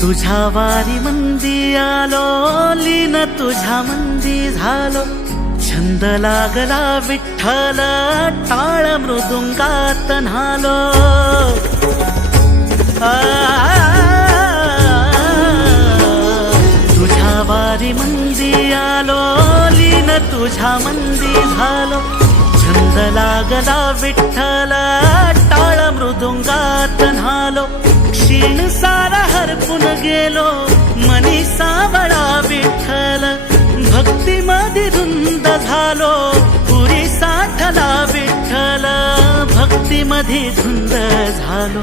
तुझ्या वारी मंदी आलो लीन तुझ्या मंदी झालो छंद लागला विठ्ठल टाळ मृदुंगात न्हालो तुझ्या वारी मंदी आलो लीन तुझ्या मंदी झालो छंद लागला विठ्ठल सारा गेलो. मनी सावळा विठ्ठल भक्ती मधी धुंद झालो. पुरी साठला विठ्ठल भक्ती मधी धुंद झालो.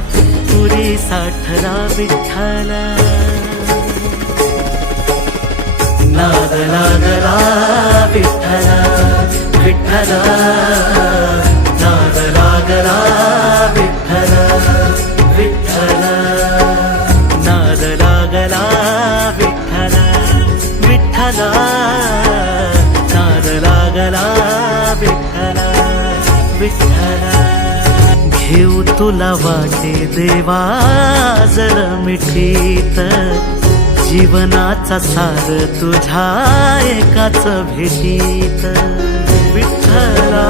पुरी साठला विठ्ठल. नाद लागला विठ्ठल विठ्ठल. विठ्ठल नाद लागला विठ्ठल विठ्ठल घेऊ तुला वाटे देवा जर मिठीत जीवनाचा सार तुझ्या एकाच भेटीत विठ्ठला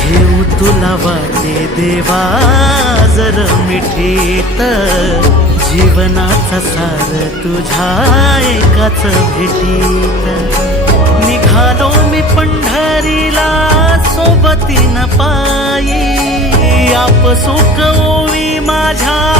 घेऊ तुला वाटे देवा जर मिठीत जीवनाचा सार तुझ्या एकाच भेटीत. निघालो मी पंढरीला सोबतीन पायी. आप सुख ओवी माझ्या